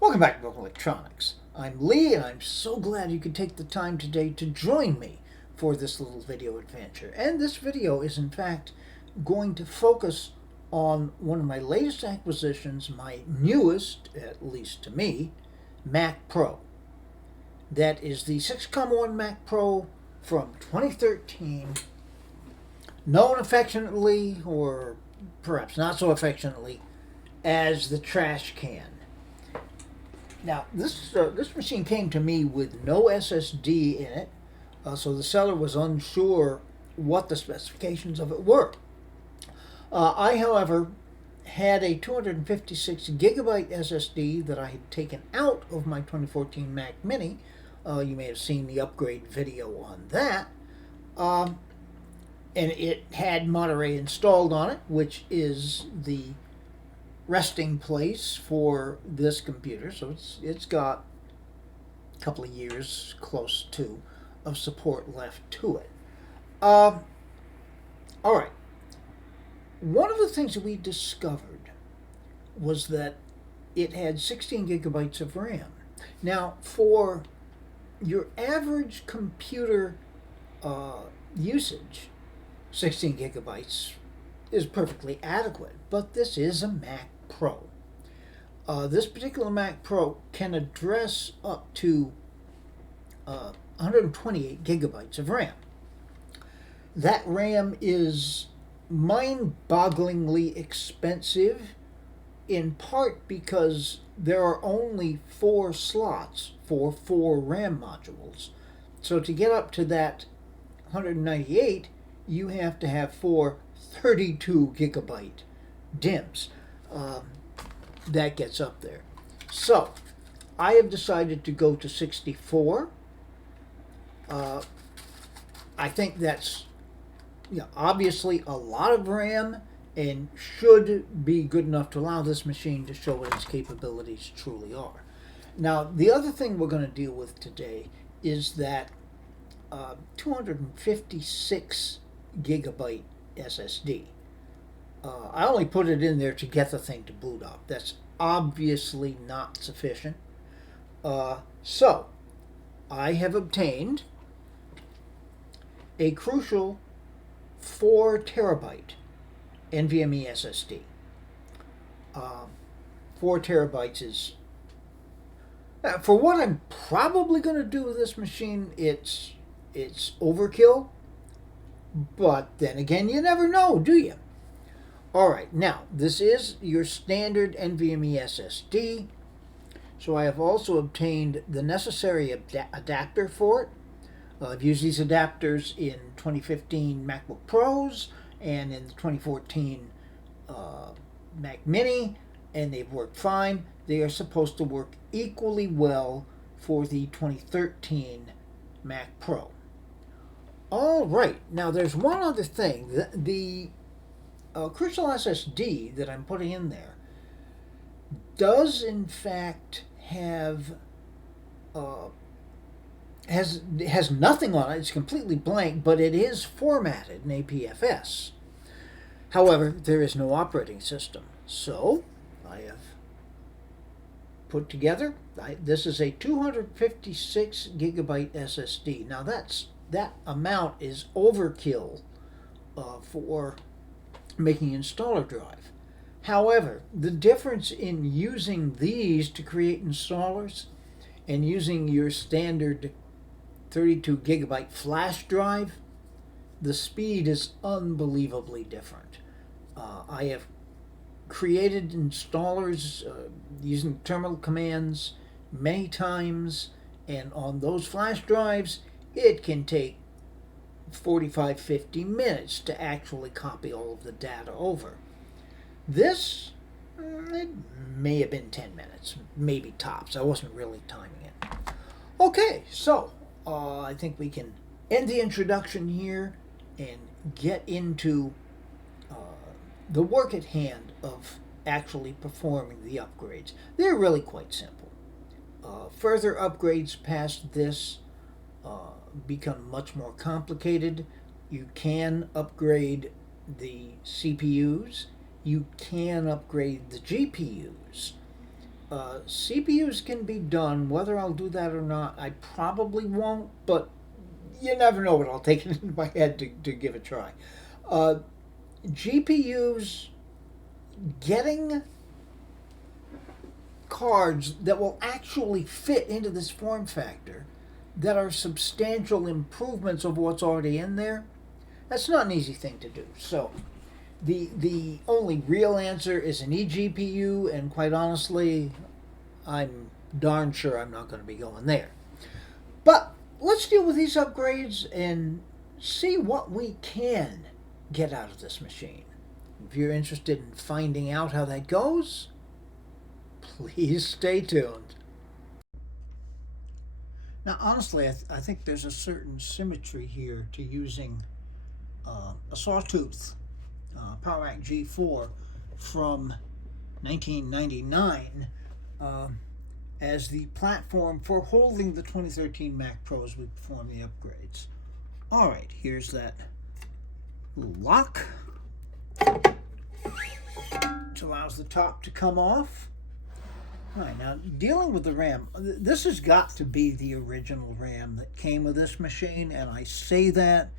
Welcome back to Broken Electronics. I'm Lee, and I'm so glad you could take the time today to join me for this little video adventure. And this video is, in fact, going to focus on one of my latest acquisitions, my newest, at least to me, Mac Pro. That is the 6.1 Mac Pro from 2013, known affectionately, or perhaps not so affectionately, as the trash can. Now, this machine came to me with no SSD in it, so the seller was unsure what the specifications of it were. I, however, had a 256 gigabyte SSD that I had taken out of my 2014 Mac Mini. You may have seen the upgrade video on that. And it had Monterey installed on it, which is the resting place for this computer, so it's got a couple of years close to of support left to it. All right. One of the things that we discovered was that it had 16 gigabytes of RAM. Now, for your average computer usage, 16 gigabytes is perfectly adequate, but this is a Mac Pro. This particular Mac Pro can address up to 128 gigabytes of RAM. That RAM is mind-bogglingly expensive, in part because there are only 4 slots for 4 RAM modules. So to get up to that 198, you have to have 4 32 gigabyte DIMMs. That gets up there. So I have decided to go to 64. I think that's obviously a lot of RAM and should be good enough to allow this machine to show what its capabilities truly are. Now, the other thing we're going to deal with today is that 256 gigabyte SSD. I only put it in there to get the thing to boot up. That's obviously not sufficient. So, I have obtained a crucial 4 terabyte NVMe SSD. 4 terabytes is, for what I'm probably going to do with this machine, it's overkill. But then again, you never know, do you? All right, now, this is your standard NVMe SSD. So I have also obtained the necessary adapter for it. I've used these adapters in 2015 MacBook Pros and in the 2014 Mac Mini, and they've worked fine. They are supposed to work equally well for the 2013 Mac Pro. All right, now there's one other thing. The Crucial SSD that I'm putting in there does in fact have has nothing on it. It's completely blank, but it is formatted in APFS. However, there is no operating system. So I have put together, this is a 256 gigabyte SSD. Now that amount is overkill for making installer drive. However, the difference in using these to create installers and using your standard 32 gigabyte flash drive, the speed is unbelievably different. I have created installers using terminal commands many times, and on those flash drives, it can take 45-50 minutes to actually copy all of the data over. This, it may have been 10 minutes, maybe tops. I wasn't really timing it. Okay, so I think we can end the introduction here and get into the work at hand of actually performing the upgrades. They're really quite simple. Further upgrades past this become much more complicated. You can upgrade the CPUs. You can upgrade the GPUs. CPUs can be done. Whether I'll do that or not, I probably won't, but you never know what I'll take it into my head to give a try. Uh, GPUs, getting cards that will actually fit into this form factor, that are substantial improvements of what's already in there, that's not an easy thing to do. So the only real answer is an eGPU, and quite honestly, I'm darn sure I'm not going to be going there. But let's deal with these upgrades and see what we can get out of this machine. If you're interested in finding out how that goes, please stay tuned. Now, honestly, I think there's a certain symmetry here to using a Sawtooth PowerMac G4 from 1999 as the platform for holding the 2013 Mac Pros we perform the upgrades. All right, here's that lock, which allows the top to come off. All right, now dealing with the RAM, this has got to be the original RAM that came with this machine, and I say that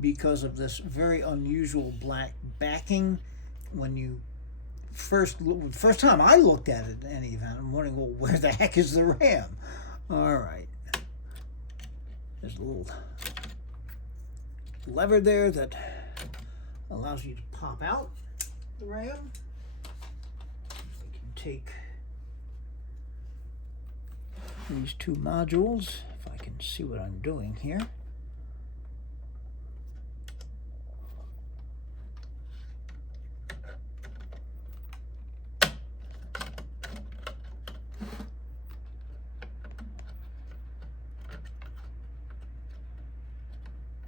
because of this very unusual black backing. When you first time I looked at it in any event, I'm wondering, well, where the heck is the RAM? All right, there's a little lever there that allows you to pop out the RAM. We can take these two modules, if I can see what I'm doing here.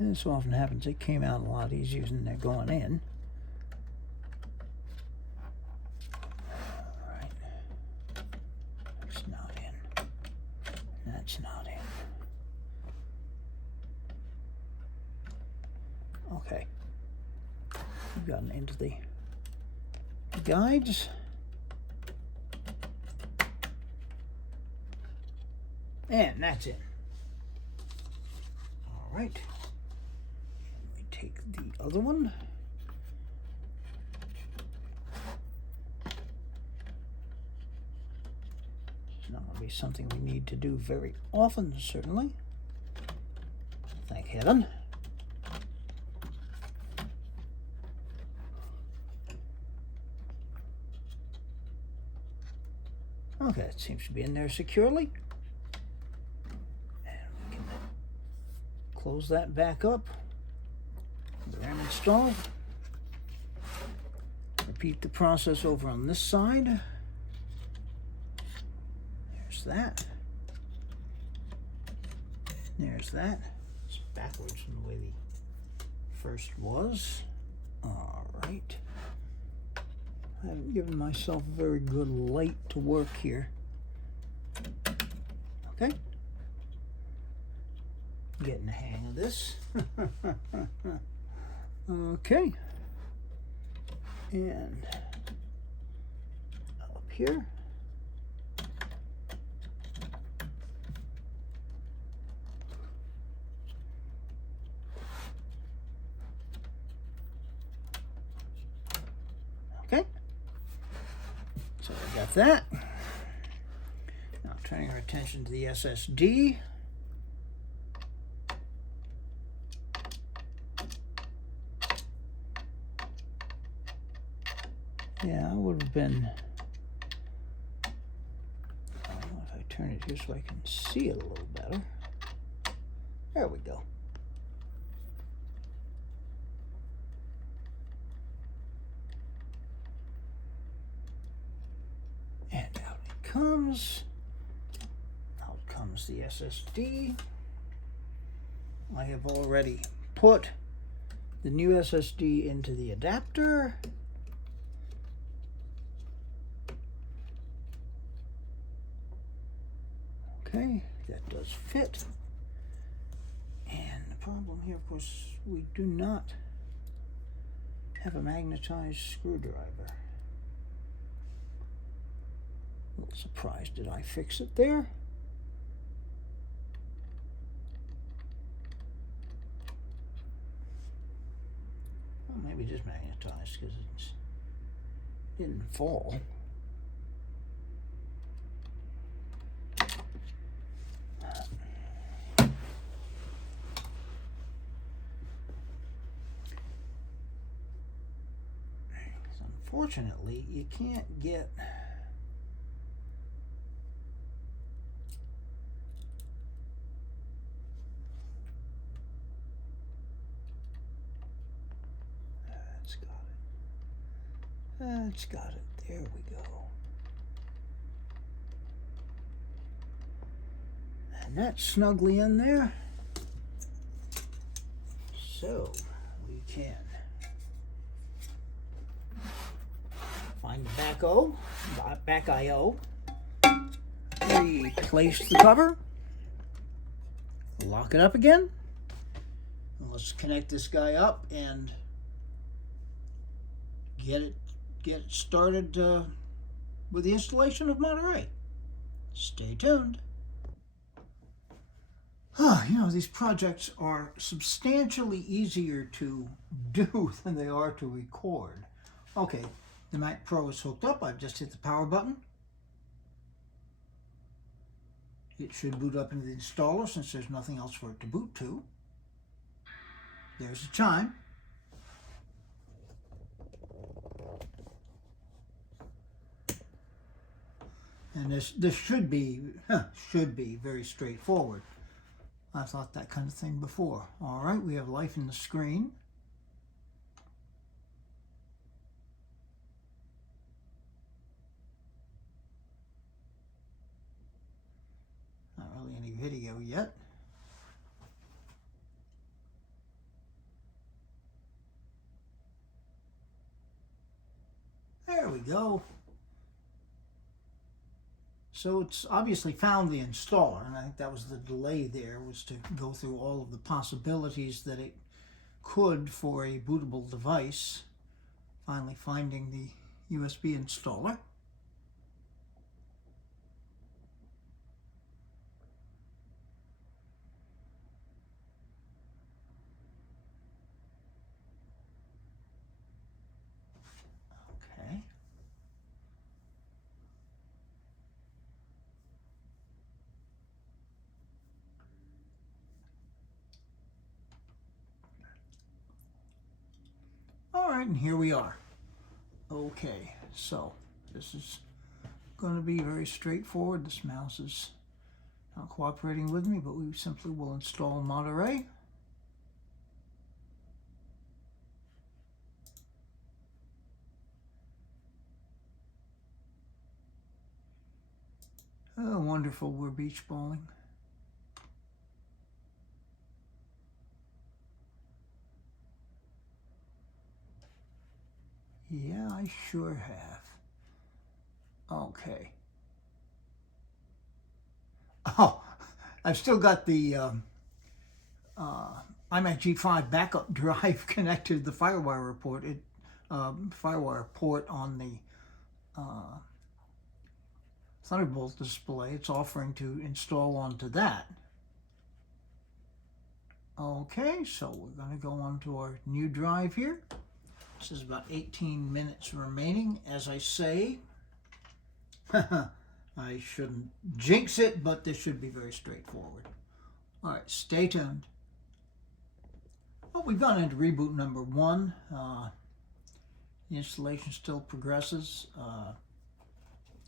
And this often happens. It came out a lot easier than they're going in. All right. It's not in. That's not in. Okay. We've gotten into the guides. And that's it. All right. Take the other one. It's not going to be something we need to do very often, certainly. Thank heaven. Okay, it seems to be in there securely. And we can close that back up. The RAM installed. Repeat the process over on this side. There's that. There's that. It's backwards from the way the first was. All right. I haven't given myself a very good light to work here. Okay. Getting the hang of this. Okay, and up here, okay, so I got that. Now turning our attention to the SSD. Yeah, I would have been, I don't know if I turn it here so I can see it a little better. There we go. And out it comes. Out comes the SSD. I have already put the new SSD into the adapter. Okay, that does fit. And the problem here, of course, we do not have a magnetized screwdriver. Surprised, did I fix it there? Well, maybe just magnetized because it didn't fall. Unfortunately, you can't get That's got it. There we go. And that's snugly in there. So we can find the back IO, replace the cover, lock it up again. And let's connect this guy up and get it started with the installation of Monterey. Stay tuned. You know, these projects are substantially easier to do than they are to record. Okay, the Mac Pro is hooked up. I've just hit the power button. It should boot up into the installer since there's nothing else for it to boot to. There's the chime. And this should be very straightforward. I thought that kind of thing before. All right, we have life in the screen. Not really any video yet. There we go. So it's obviously found the installer, and I think that was the delay there, was to go through all of the possibilities that it could for a bootable device. Finally finding the USB installer. Okay. All right, and here we are. Okay, so this is going to be very straightforward. This mouse is not cooperating with me, but we simply will install Monterey. Oh, wonderful, we're beach balling. Yeah, I sure have. Okay. Oh, I've still got the iMac G5 backup drive connected to the FireWire port. FireWire port on the Thunderbolt display. It's offering to install onto that. Okay, so we're going to go on to our new drive here. This is about 18 minutes remaining. As I say, I shouldn't jinx it, but this should be very straightforward. All right, stay tuned. Well, we've gone into reboot number 1. The installation still progresses.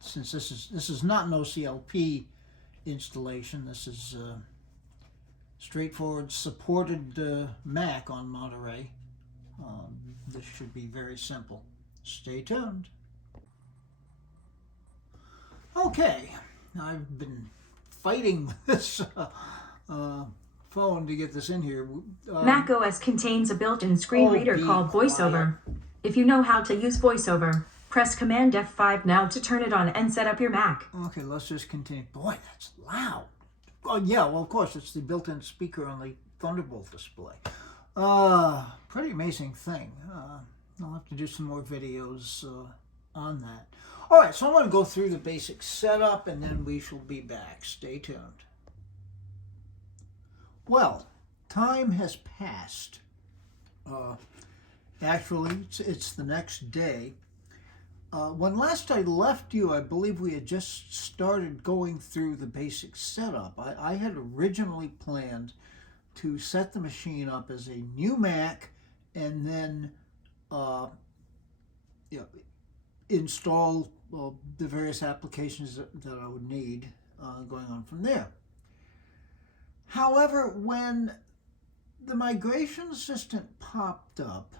Since this is not an OCLP installation, this is straightforward supported Mac on Monterey. This should be very simple. Stay tuned. Okay, I've been fighting this phone to get this in here. Mac OS contains a built-in screen reader called VoiceOver. If you know how to use VoiceOver, press Command F5 now to turn it on and set up your Mac. Okay, let's just continue. Boy, that's loud. Oh yeah, well of course it's the built-in speaker on the Thunderbolt display. Pretty amazing thing. I'll have to do some more videos on that. All right, so I'm going to go through the basic setup and then we shall be back. Stay tuned. Well, time has passed. Actually, it's the next day. When last I left you, I believe we had just started going through the basic setup. I had originally planned to set the machine up as a new Mac and then install the various applications that I would need going on from there. However, when the migration assistant popped up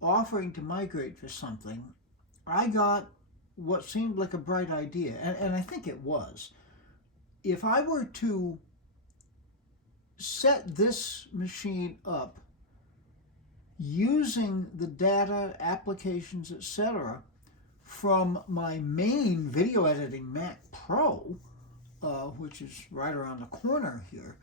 offering to migrate for something, I got what seemed like a bright idea, and I think it was. If I were to set this machine up using the data, applications, etc., from my main video editing Mac Pro, which is right around the corner here,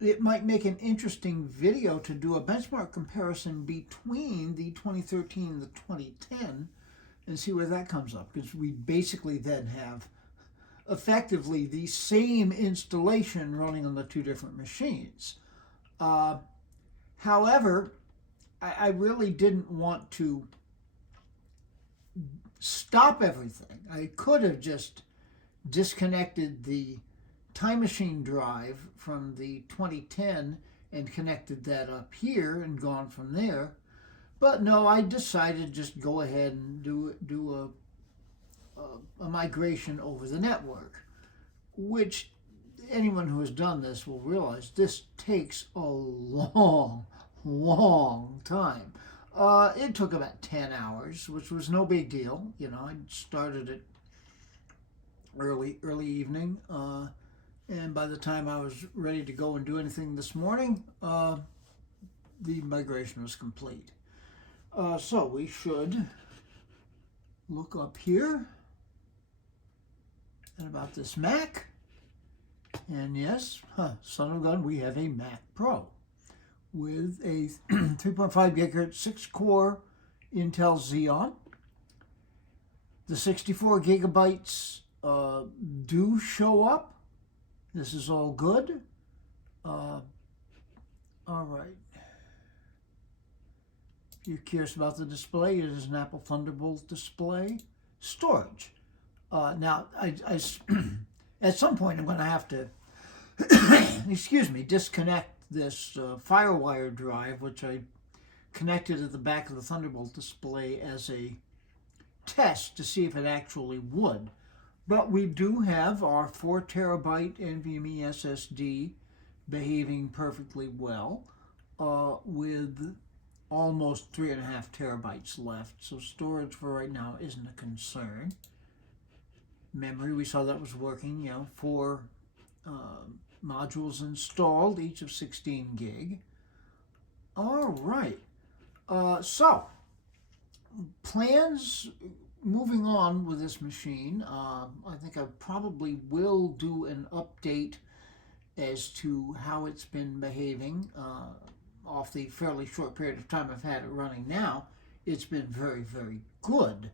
it might make an interesting video to do a benchmark comparison between the 2013 and the 2010 and see where that comes up, because we basically then have effectively the same installation running on the two different machines. However, I really didn't want to stop everything. I could have just disconnected the Time Machine drive from the 2010 and connected that up here and gone from there. But no, I decided just go ahead and do a migration over the network, which anyone who has done this will realize this takes a long time. It took about 10 hours, which was no big deal. You know, I started it early evening, and by the time I was ready to go and do anything this morning, the migration was complete. So we should look up here and about this Mac. And yes, son of a gun, we have a Mac Pro with a 3.5 gigahertz 6-core Intel Xeon. The 64 gigabytes do show up. This is all good. All right. If you're curious about the display, it is an Apple Thunderbolt display. Storage. Now, I at some point I'm going to have to, disconnect this FireWire drive, which I connected at the back of the Thunderbolt display as a test to see if it actually would. But we do have our 4 terabyte NVMe SSD behaving perfectly well, with almost 3.5 terabytes left. So storage for right now isn't a concern. Memory, we saw that was working, 4 modules installed, each of 16 gig. All right. So, plans moving on with this machine. I think I probably will do an update as to how it's been behaving off the fairly short period of time I've had it running now. It's been very, very good.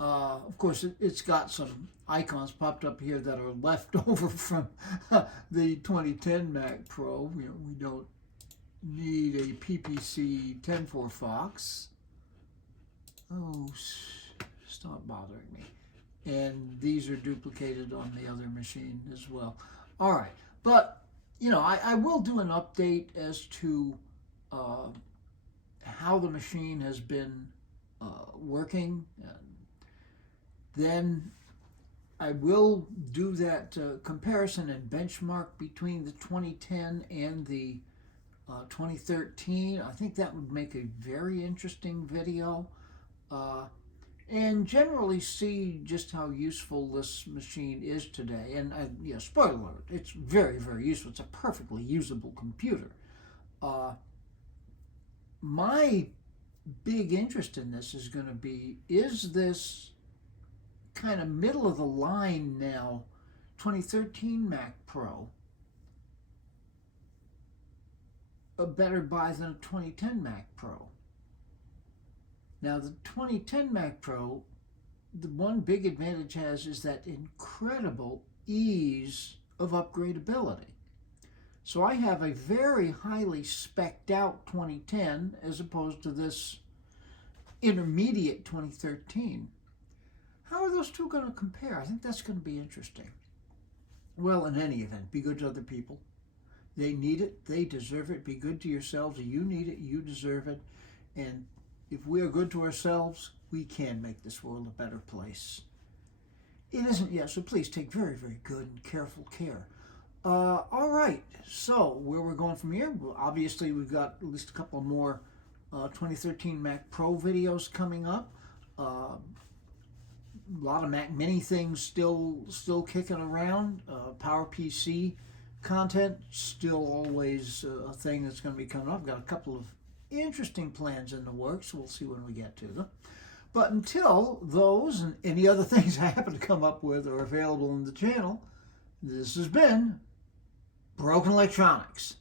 Of course, it's got some icons popped up here that are left over from the 2010 Mac Pro. We don't need a PPC 10.4 Fox. Oh, stop bothering me. And these are duplicated on the other machine as well. All right, but I will do an update as to how the machine has been working. Then I will do that comparison and benchmark between the 2010 and the 2013. I think that would make a very interesting video. And generally see just how useful this machine is today. And spoiler alert, it's very, very useful. It's a perfectly usable computer. My big interest in this is going to be, is this kind of middle of the line now 2013 Mac Pro a better buy than a 2010 Mac Pro? Now the 2010 Mac Pro, the one big advantage has is that incredible ease of upgradability. So I have a very highly spec'd out 2010 as opposed to this intermediate 2013. How are those two going to compare? I think that's going to be interesting. Well, in any event, be good to other people. They need it. They deserve it. Be good to yourselves. You need it. You deserve it. And if we are good to ourselves, we can make this world a better place. It isn't yet, so please take very, very good and careful care. All right, so where we're going from here, well, obviously we've got at least a couple more 2013 Mac Pro videos coming up. A lot of Mac Mini things still kicking around. PowerPC content still always a thing that's going to be coming up. I've got a couple of interesting plans in the works. We'll see when we get to them. But until those and any other things I happen to come up with are available in the channel, this has been Broken Electronics.